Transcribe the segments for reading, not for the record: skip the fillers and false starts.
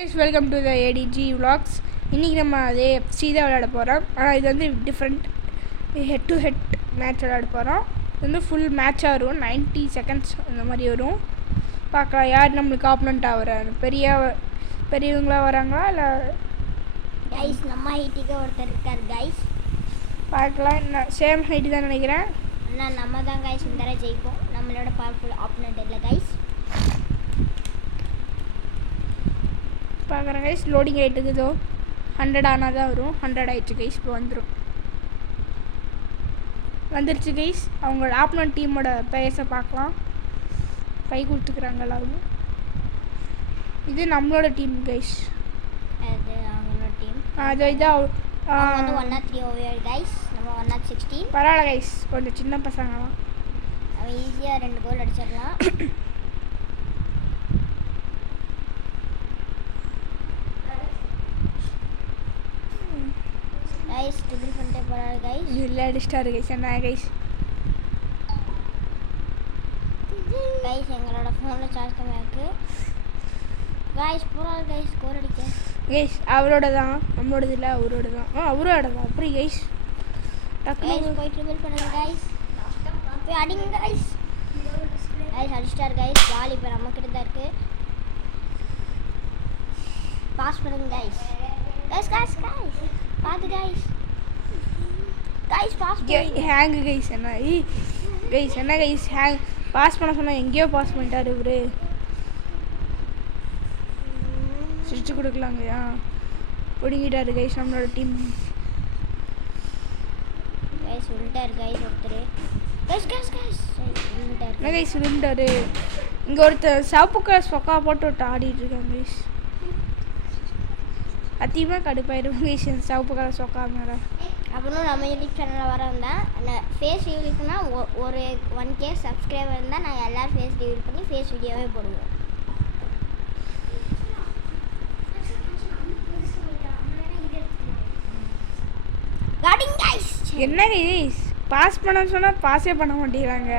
Welcome to the ADG vlogs. இன்றைக்கி நம்ம அதே எஃப்சி தான் விளையாட போகிறோம். ஆனால் இது வந்து different head to head match விளையாட போகிறோம். இது வந்து ஃபுல் மேட்சாக வரும், 90 செகண்ட்ஸ் அந்த மாதிரி வரும். பார்க்கலாம் யார் நம்மளுக்கு ஆப்பனண்ட்டாக வராங்க. பெரியவங்களாக வராங்களா இல்லை கைஸ் நம்ம ஹைட்டுக்கு ஒருத்தர் இருக்கார் கைஸ். பார்க்கலாம். என்ன சேம் ஹைட்டு தான் நினைக்கிறேன். ஆனால் நம்ம தான் கைஸ் இந்த தடவை ஜெயிப்போம். நம்மளோட பவர்ஃபுல் ஆப்பனண்ட் இல்லை கைஸ். பார்க்குறேன் கைஸ். லோடிங் ஆகிட்டு இதோ 100 ஆனால் தான் வரும். 100 ஆகிடுச்சு கைஸ். இப்போ வந்துருச்சு கைஸ். அவங்களோட ஆப்பனண்ட் டீமோட பேஸை பார்க்கலாம். கை கொடுத்துக்கிறாங்க எல்லாரும். இது நம்மளோட டீம் கைஸ். அது அவங்களோட டீம். அது இதான் வந்து 103 ஓவர் கைஸ். நம்ம 116. பரவாயில்ல கைஸ், கொஞ்சம் சின்ன பசங்களாம். அவன் ஈஸியாக 2 கோல் அடிச்சிடலாம். கைஸ் ட்ரிபிள் பண்ணிட்டே போகிறாரு கைஸ். இல்லை அடிச்சிட்டாரு கைஸ். என்ன கைஸ் கைஸ் எங்களோட ஃபோனில் சார்ஜ் கம்மியாக இருக்குது கைஸ். போகிறாரு கைஸ் கோல் அடிக்க. கைஸ் அவரோட தான், நம்மளோடது இல்லை, அவரோட தான். அவரோட தான். அப்படி கைஸ் டக்குனு போய் ட்ரிபிள் பண்ணுங்க கைஸ். போய் அடிங்க கைஸ். கைஸ் அடிச்சிட்டாரு கைஸ். பால் இப்போ நம்மக்கிட்ட தான் இருக்குது. பாஸ் பண்ணுங்க கைஸ். கைஸ் கைஸ் கைஸ் பார்த்து guys. Guys pass hang guys. என்ன கைஸ் என்ன கைஸ் ஹேங் பாஸ் பண்ண சொன்னால் எங்கேயோ பாஸ் பண்ணிட்டாரு இவரு. சிரிச்சு கொடுக்கலாங்கய்யா. பிடிங்கிட்டாரு கைஸ் நம்மளோட டீம். கைஸ் விழுட்டாரு கைஸ் ஒருத்தர். கைஸ் கைஸ் கைஸ் விழுட்டாரு. என்ன கைஸ் விழுந்தாரு. இங்கே ஒருத்தர் சிவப்பு கலர் சொக்கா போட்டு விட்டு ஆடிட்டு இருக்காங்க கைஸ். அதிகமாக கடுப்பாயிடும் கைஸ் சிவப்பு கலர் சொக்கா மேலே. அப்புறம் நம்ம யூடியூப் சேனலில் வரவந்தான் ஃபேஸ் ரிவீல்னா ஒரு 1K சப்ஸ்கிரைபர் இருந்தால் நாங்கள் எல்லோரும் ஃபேஸ் ரிவீல் பண்ணி ஃபேஸ் வீடியோவே போடுவோம். என்ன கைஸ் பாஸ் பண்ண சொன்னால் பாஸே பண்ண மாட்டேங்கிறாங்க.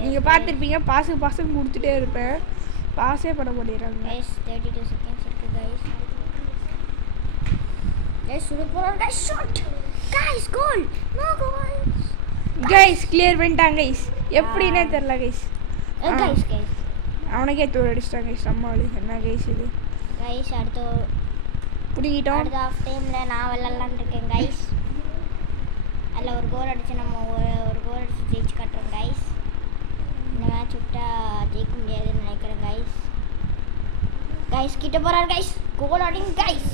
நீங்கள் பார்த்துருப்பீங்க, பாஸுக்கு கொடுத்துட்டே இருப்பேன், பாஸே பண்ண மாட்டேங்கிறாங்க. கைஸ் 32 செகண்ட்ஸ் இருக்குது guys. Guys super guys shot guys goal. No goal guys clear பண்ணிட்டாங்க கைஸ். எப்படின்னே தெரில கைஸ். கைஸ் கைஸ் அவனுக்கே தூர் அடிச்சிட்டாங்க கைஸ். நம்ம என்ன கைஸ் இது கைஸ். அடுத்து பிடிங்கிட்டோம். அடுத்த ஆஃப் டைமில் நான் விளாட்லான்னு இருக்கேன் கைஸ். அதில் ஒரு கோல் அடித்து நம்ம ஒரு கோல் அடித்து ஜெயிச்சு காட்டுறோம் கைஸ். இந்த மேட்ச் விட்டா ஜெயிக்க முடியாதுன்னு நினைக்கிறேன் கைஸ். கைஸ் கிட்ட போகிறாரு கைஸ். கோல் அடிங்க கைஸ்.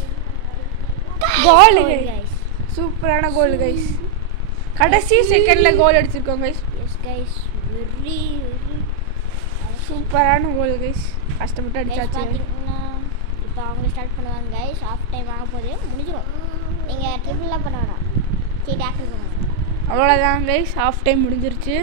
கோல் கைஸ். சூப்பரான கோல் கைஸ். கடைசி செகண்டில் கோல் அடிச்சிருக்கோம் கைஸ். எஸ் கைஸ் வெரி சூப்பரான கோல் கைஸ். கஷ்டப்பட்டு அடிச்சாச்சு. பார்த்தீங்கன்னா இப்போ அவங்க ஸ்டார்ட் பண்ணுவாங்க கைஸ். ஆஃப் டைம் ஆக போது முடிஞ்சிடும். நீங்கள் ட்ரிபிள்லாம் பண்ண வேணாம், சரி டேக்கிள் பண்ணுவாங்க. அவ்வளோதான் கைஸ். ஆஃப் டைம் முடிஞ்சிருச்சு.